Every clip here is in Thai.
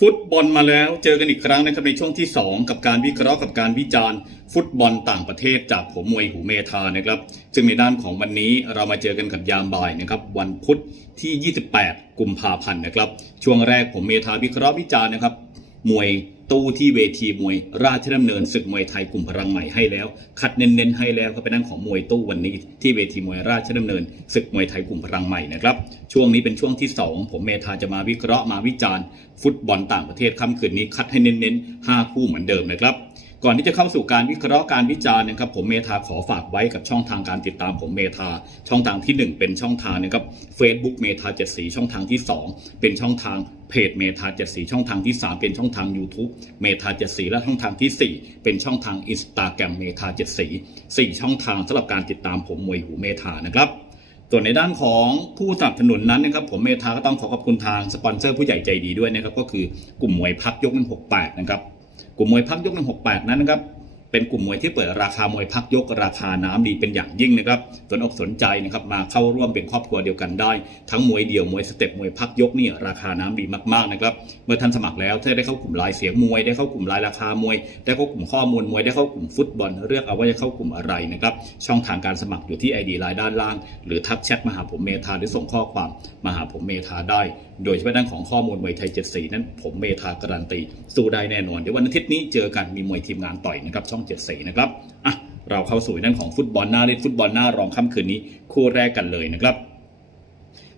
ฟุตบอลมาแล้วเจอกันอีกครั้งนะครับในช่วงที่ 2 กับการวิเคราะห์กับการวิจารณ์ ฟุตบอลต่างประเทศจากผมมวยหูเมธานะครับซึ่งในด้านของวันนี้เรามาเจอกันกับยามบ่ายนะครับวันพุธที่ 28 กุมภาพันธ์นะครับช่วงแรกผมเมธาวิเคราะห์วิจารณ์นะครับ มวยตู้ที่เวทีมวย ราชดำเนินศึกมวยไทยกลุ่มพลังใหม่ให้แล้ว คัดเน้นๆให้แล้วก็เป็นนั่งของมวยตู้วันนี้ ที่เวทีมวยราชดำเนินศึกมวยไทยกลุ่มพลังใหม่นะครับช่วงนี้เป็นช่วงที่ 2 ผมเมธาจะมาวิเคราะห์มาวิจารณ์ ฟุตบอลต่างประเทศค่ำคืนนี้คัดให้เน้นๆ5คู่เหมือนเดิมนะครับ ก่อนที่จะเข้าสู่การวิเคราะห์การวิจารณ์นะครับผมเมธาขอฝากไว้กับช่องทางการติดตามผมเมธาช่องทางที่ 1 เป็นช่องทางนะครับ Facebook เมธาเจ็ดสีช่องทางที่ 2 เป็นช่องทางเพจเมธาเจ็ดสีช่องทางที่ 3 เป็นช่องทาง YouTube เมธาเจ็ดสีและช่องทางทีสี่4 เป็นช่องทาง Instagram เมธาเจ็ดสีสี่ช่องทางสำหรับการติดตามผมมวยหูเมธานะครับส่วนในด้านของผู้สนับสนุนนั้นนะครับผมเมธาก็ต้องขอขอบคุณทางสปอนเซอร์ผู้ใหญ่ใจดีด้วยนะครับก็คือกลุ่มมวยพักยก168นะครับ กลุ่มมวยพักยกหนึ่งหกแปดนั้นนะครับ เป็นกลุ่มมวยที่เปิดราคามวยพักยกราคาน้ำดีเป็นอย่างยิ่งนะครับสนอกสนใจนะครับมาเข้าร่วมเป็นครอบครัวเดียวกันได้ ทั้งมวยเดี่ยวมวยสเต็ปมวยพักยกนี่ราคาน้ำดีมากๆนะครับเมื่อท่านสมัครแล้วถ้าได้เข้ากลุ่มรายเสียงมวยได้เข้ากลุ่มรายราคามวย ได้เข้ากลุ่มข้อมูลมวยได้เข้ากลุ่มฟุตบอลเลือกเอาว่าจะเข้ากลุ่มอะไรนะครับช่องทางการสมัครอยู่ที่ ID ไลน์ด้านล่าง หรือทักแชทมาหาผมเมธาหรือส่งข้อความมาหาผมเมธาได้ โดยเฉพาะด้านของข้อมูลมวยไทยเจ็ดสีนั้นผมเมธาการันตีสู้ได้แน่นอนเดี๋ยววันอาทิตย์นี้เจอกันมีมวยทีมงานต่อยนะครับช่องเจ็ดสีนะครับอะเราเข้าสู่ด้านของฟุตบอลหน้าเล่นฟุตบอลหน้ารองค่ำคืนนี้คู่แรกกันเลยนะครับ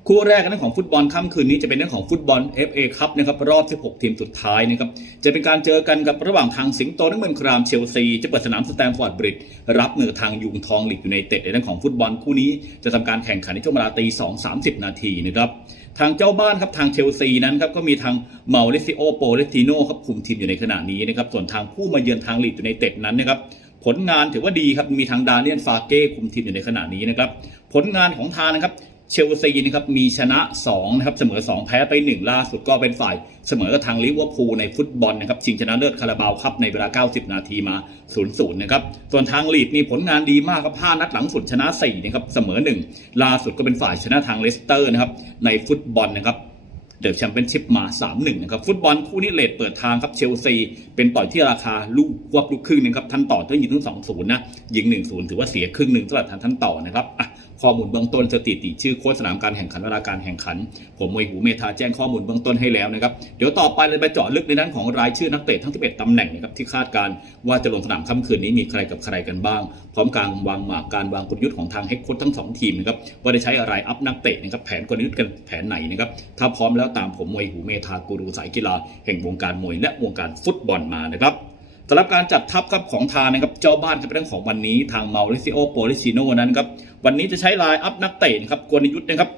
คู่แรกกันเรื่องของฟุตบอลค่ำคืนนี้จะเป็นเรื่องของฟุตบอล FA ครับนะครับรอบ 16 ทีมสุดท้ายนะครับจะเป็นการเจอกันกับระหว่างทางสิงโตนักเมืองครามเชลซีจะเปิดสนามสแตมฟอร์ดบริดจ์รับมือทางยุงทองลีกอยูไนเต็ดในเรื่องของฟุตบอลคู่นี้จะทำการแข่งขันในช่วงเวลาตี2 30 นาทีนะครับ ทางเจ้าบ้านครับทางเชลซีนั้นครับก็มีทางเมาเลซิโอโปเลติโนครับคุมทีมอยู่ในขณะนี้นะครับส่วนทางผู้มาเยือนทางลีกยูไนเต็ดนั้นนะครับผลงานถือว่าดีครับมีทางดาเนียนฟาเก้คุมทีมอยู่ในขณะนี้นะครับผลงานของทางนะครับ เชลซีนะครับมีชนะ2นะครับเสมอ 2 แพ้ไป 1 ล่าสุดก็เป็นฝ่ายเสมอกับทางลิเวอร์พูลในฟุตบอลนะครับชิงชนะเลิศคาราบาวครับในเวลา 90 นาทีมา 0-0 นะครับ ส่วนทางลีดนี่ผลงานดีมากครับ5นัดหลังสุดชนะ4นะครับเสมอ 1 ล่าสุดก็เป็นฝ่ายชนะทางเลสเตอร์นะครับในฟุตบอลนะครับเดอะแชมเปี้ยนชิพมา 3-1 นะครับ ฟุตบอลคู่นี้เลทเปิดทางครับเชลซี เป็นต่อยที่ราคาลูกควบลูกครึ่งนะครับท่านต่อถ้ายิงทั้งสองศูนย์นะยิง 1-0 ถือว่าเสียครึ่งหนึ่งสำหรับทางท่านต่อนะครับอะ ข้อมูลเบื้องต้นสถิติ ชื่อโค้ชสนามการแข่งขันเวลาการแข่งขัน ผมมวยหูเมธาแจ้งข้อมูลเบื้องต้นให้แล้วนะครับเดี๋ยวต่อไปเราไปเจาะลึกในด้านของรายชื่อนักเตะทั้ง 11ตำแหน่งนะครับที่คาดการว่าจะลงสนามค่ำคืนนี้มีใครกับใครกันบ้าง พร้อมการวางหมากการวางกลยุทธ์ของทางเฮดโค้ชทั้งสองทีมนะครับว่าได้ใช้อะไรอัพนักเตะนะครับแผนกลยุทธ์กันแผนไหนนะครับถ้าพร้อมแล้วตามผมมวยหูเมธากูรูสายกีฬาแห่งวงการมวยและวงการฟุตบอลมานะครับ สำหรับการจัดทัพครับของทางนะครับเจ้าบ้านจะเป็นเรื่องของวันนี้ทางเมาเลซิโอโปลิซิโนนั้นครับวันนี้จะใช้ไลน์อัพนักเตะนะครับกลยุทธ์นะครับ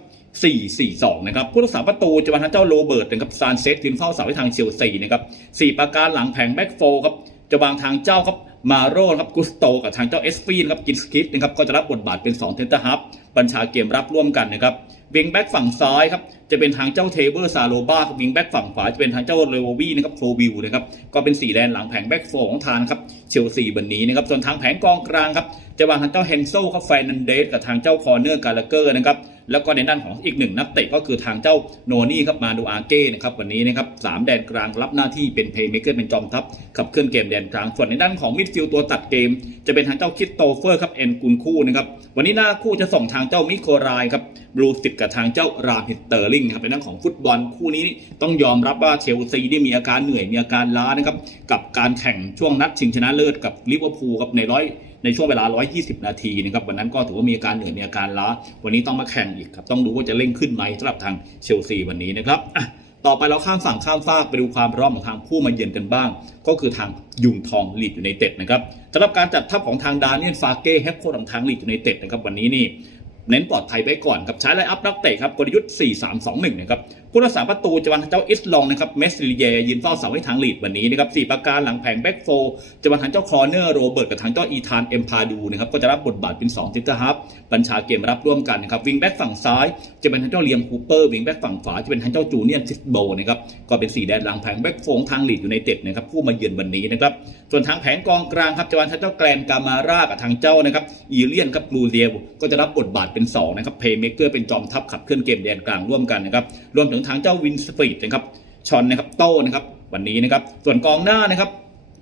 4-4-2 นะครับ ผู้รักษาประตูจะมาทางเจ้าโรเบิร์ตนะครับซานเซตทีมเฝ้าเสาให้ทางเชลซีนะครับสี่ประการหลังแผงแบ็กโฟครับจะวางทางเจ้าครับมาโร่ครับกุสโตกับทางเจ้าเอสฟีนครับกินสกิทนะครับก็จะรับบทบาทเป็น2เทนเตอร์ฮับบัญชาเกมรับร่วมกันนะครับ วิงแบ็กฝั่งซ้ายครับจะเป็นทางเจ้าเทเบอร์ซาโลบาวิงแบ็กฝั่งขวาจะเป็นทางเจ้าเลโววีนะครับโฟวิวนะครับก็เป็นสี่แดนหลังแผงแบ็กโฟของทางครับเชลซีบันนี้นะครับส่วนทางแผงกองกลางครับจะวางทางเจ้าเฮนโซครับแฟนันเดสกับทางเจ้าคอร์เนอร์กาลเกอร์นะครับ แล้วก็ในด้านของอีกหนึ่งนักเตะก็คือทางเจ้าโนนี่ครับมาดูอาเก้นะครับวันนี้นะครับสามแดนกลางรับหน้าที่เป็นเพย์เมเกอร์เป็นจอมทัพขับเคลื่อนเกมแดนกลางส่วนในด้านของมิดฟิลด์ตัวตัดเกม จะเป็นทางเจ้าคิดโตเฟอร์ครับเอ็นกุนคู่นะครับวันนี้หน้าคู่จะส่งทางเจ้ามิโครายครับบลูสิบกับทางเจ้ารามิเตอร์ลิงครับในด้านของฟุตบอลคู่นี้ต้องยอมรับว่าเชลซีได้มีอาการเหนื่อยมีอาการล้านะครับกับการแข่งช่วงนัดชิงชนะเลิศกับลิเวอร์พูลครับในร้อย ในช่วงเวลา 120 นาทีนะครับวันนั้นก็ถือว่ามีอาการเหนื่อยมีอาการล้า วันนี้ต้องมาแข่งอีกครับต้องดูว่าจะเร่งขึ้นไหมสำหรับทางเชลซีวันนี้นะครับต่อไปเราข้ามฝั่งข้ามฟากไปดูความพร้อมของทางผู้มาเยือนกันบ้าง ก็คือทางยุงทองลีดอยู่ในเต็ดนะครับสำหรับการจัดทัพของทางดาเนียนฟาเก้แฮกโค้ชของทางลีดอยู่ในเต็ดนะครับวันนี้นี่ เน้นปลอดภัยไว้ก่อนครับใช้ไลน์อัพนักเตะครับกลยุทธ์ 4-3-2-1 นะครับผู้รักษาประตูจะวันเจ้าอิสลองนะครับเมสซิเยยืนเฝ้าเสาให้ทางลีดวันนี้นะครับสี่ประการหลังแผงแบ็กโฟจะวันทางเจ้าคอเนอร์โรเบิร์ตกับทางเจ้าอีธานเอ็มพาดูนะครับก็จะรับบทบาทเป็น2ทิศฮับบัญชาเกมรับร่วมกันนะครับวิงแบ็กฝั่งซ้ายจะเป็นทางเจ้าเลียมคูเปอร์วิงแบ็กฝั่งขวาจะเป็นทางเจ้าจูเนียนซิสโบนะครับก็เป็นสี่แดนหลังแผงแบ็กโฟงทางลีดอยู่ในเต็ดนะครับผู้มาเยือนวันนี้นะครับส่วนทางแผงกองกลางครับจะวันทางเจ้าแกรนกามาร่ากับทางเจ้านะครับอีเลียนครับลูเดียก็จะรับบทบาทเป็น2นะครับเพย์เมเกอร์เป็นจอมทัพขับเคลื่อนเกมแดนกลางร่วมกันนะครับรวมถึงทางเจ้าวินสปีดนะครับชอนนะครับโต้นะครับวันนี้นะครับส่วนกองหน้านะครับ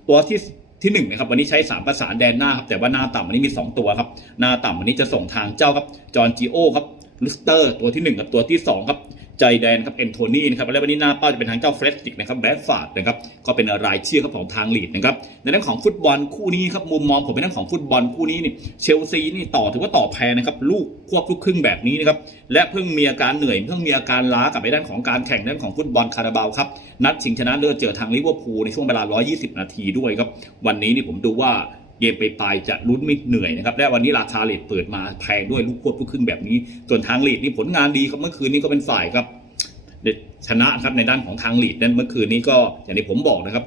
ตัวที่ที่หนึ่งนะครับวันนี้ใช้ 3 ประสานแดนหน้าครับแต่ว่าหน้าต่ำวันนี้มี 2 ตัวครับหน้าต่ำวันนี้จะส่งทางเจ้าครับจอห์นจีโอครับลูสเตอร์ตัวที่ 1 กับตัวที่2ครับ ใจแดนครับเอนโทนีนะครับและวันนี้หน้าเป้าจะเป็นทางเจ้าเฟรดริกนะครับแบดฟาร์ดนะครับก็เป็นรายชื่อครับของทางลีดนะครับในเรื่องของฟุตบอลคู่นี้ครับมุมมองผมเป็นเรื่องของฟุตบอลคู่นี้นี่เชลซีนี่ต่อถือว่าต่อแพ้นะครับลูกควบลูกครึ่งแบบนี้นะครับและเพิ่งมีอาการเหนื่อยเพิ่งมีอาการล้ากับในด้านของการแข่งด้านของฟุตบอลคาราบาวครับนัดชิงชนะเลิศเจอทางลิเวอร์พูลในช่วงเวลา 120 นาทีด้วยครับวันนี้นี่ผมดูว่า เกมไปปลายจะลุ้นไม่เหนื่อยนะครับและวันนี้ราคาเลทเปิดมาแพงด้วยลูกควบลูกครึ่งแบบนี้ ส่วนทางลีดนี่ผลงานดีครับเมื่อคืนนี้ก็เป็นฝ่ายครับชนะครับในด้านของทางลีดนั้นเมื่อคืนนี้ก็อย่างที่ผมบอกนะครับ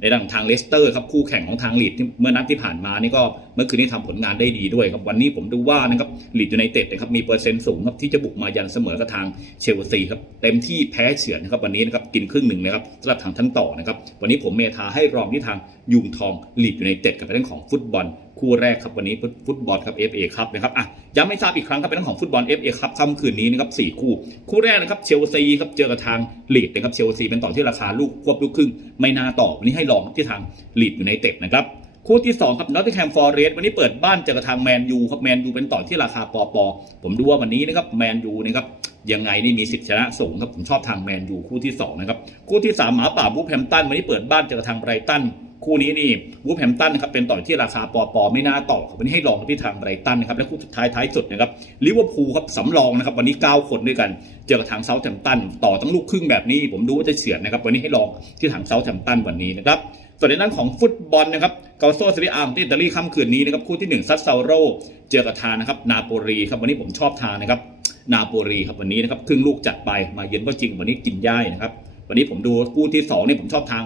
ในด้านของทางเลสเตอร์ครับคู่แข่งของทางลีดที่เมื่อนัดที่ผ่านมานี่ก็เมื่อคืนนี้ทำผลงานได้ดีด้วยครับวันนี้ผมดูว่านะครับลีดอยู่ในเต็ดนะครับมีเปอร์เซ็นต์สูงครับที่จะบุกมายันเสมอกับทางเชลซีครับเต็มที่แพ้เฉือนนะครับวันนี้นะครับกินครึ่งหนึ่งนะครับสำหรับทางท่านต่อนะครับวันนี้ผมเมทาให้รองที่ทางยุงทองลีดอยู่ในเต็ดกับเรื่องของฟุตบอล คู่แรกครับวันนี้ฟุตบอลครับ FA ครับนะครับอะย้ำให้ทราบอีกครั้งครับเป็นเรื่องของฟุตบอล FA ครับค่ำคืนนี้นะครับสี่คู่ คู่แรกนะครับเชลซีครับเจอกับทางลีดนะครับเชลซีเป็นต่อที่ราคาลูกควบลูกครึ่ง ไม่น่าต่อวันนี้ให้ลองที่ทางลีดอยู่ในเต็ดนะครับคู่ที่2ครับนอตติงแฮมฟอร์เรสต์วันนี้เปิดบ้านเจอกับทางแมนยูครับแมนยูเป็นต่อที่ราคาปอปอผมดูว่าวันนี้นะครับแมนยูนะครับยังไงนี่มีสิทธิ์ชนะสูงครับผมชอบทางแมนยูคู่ที่สองนะครับคู่ที่สามหมาป่าบูแฮมตันวันนี้เปิดบ้านเจอกับทางไบรตัน คู่นี้นี่วูฟแฮมตันนะครับเป็นต่อที่ราคาปอปอไม่น่าต่อครับวันนี้ให้ลองที่ทางไบรตันนะครับและคู่สุดท้ายท้ายสุดนะครับลิเวอร์พูลครับสำรองนะครับวันนี้ 9 คนด้วยกัน เจอกับทางเซาท์แฮมตันต่อทั้งลูกครึ่งแบบนี้ ผมดูว่าจะเฉือนนะครับวันนี้ให้ลองที่ทางเซาท์แฮมตันวันนี้นะครับส่วนในด้านของฟุตบอลนะครับเกาโซซาริอาร์ของที่อิตาลีค่ำคืนนี้นะครับคู่ที่ 1 ซัสซาโร เจอกับทานะครับนาโปลีครับวันนี้ผมชอบทานะครับนาโปลีครับวันนี้นะครับครึ่งลูกจัดไปมาเย็นก็จริงวันนี้กินย่ายนะครับวันนี้ผมดูคู่ที่2เนี่ยผมชอบทาง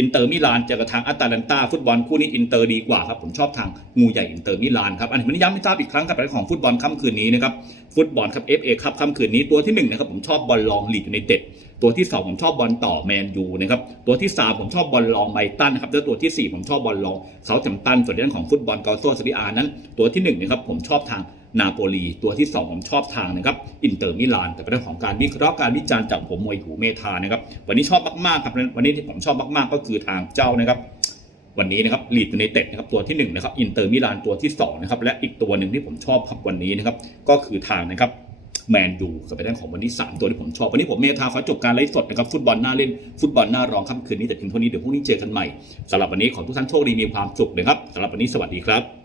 อินเตอร์มิลานเจอกับทางอัตแลนตาฟุตบอลคู่นี้อินเตอร์ดีกว่าครับผมชอบทางงูใหญ่อินเตอร์มิลานครับอันนี้ย้ำให้ทราบอีกครั้งกับเรื่องของฟุตบอลค่ำคืนนี้นะครับฟุตบอลครับ FA ครับค่ำคืนนี้ตัวที่หนึ่งนะครับผมชอบบอลลองลีกยูไนเต็ดตัวที่สองผมชอบบอลต่อแมนยูนะครับตัวที่สามผมชอบบอลลองไบรตันนะครับแล้วตัวที่สี่ผมชอบบอลลองเซาท์แฮมป์ตันส่วนเรื่องของฟุตบอลเกาโซซาริอานั้น ตัวที่หนึ่งนะครับผมชอบทาง นาโปลีตัวที่ 2 ผมชอบทางนะครับอินเตอร์มิลานแต่เป็นเรื่องของการวิเคราะห์การวิจารณ์จากผมมวยหูเมธานะครับวันนี้ชอบมากๆครับวันนี้ที่ผมชอบมากๆ ก็คือทางเจ้านะครับวันนี้นะครับลีดยูไนเต็ดนะครับตัวที่1นะครับอินเตอร์มิลานตัวที่2นะครับและอีกตัวหนึ่งที่ผมชอบครับวันนี้นะครับก็คือทางนะครับแมนยูกับเป็นเรื่องของวันนี้ 3 ตัวที่ผมชอบ วันนี้ผมเมธาขอจบการไลฟ์สดนะครับฟุตบอลหน้าเล่นฟุตบอลหน้ารองค่ำคืนนี้แต่เพียงเท่านี้เดี๋ยวพรุ่งนี้เจอกันใหม่สำหรับวันนี้ขอทุกท่านโชคดีมีความสุขนะครับสำหรับวันนี้สวัสดีครับ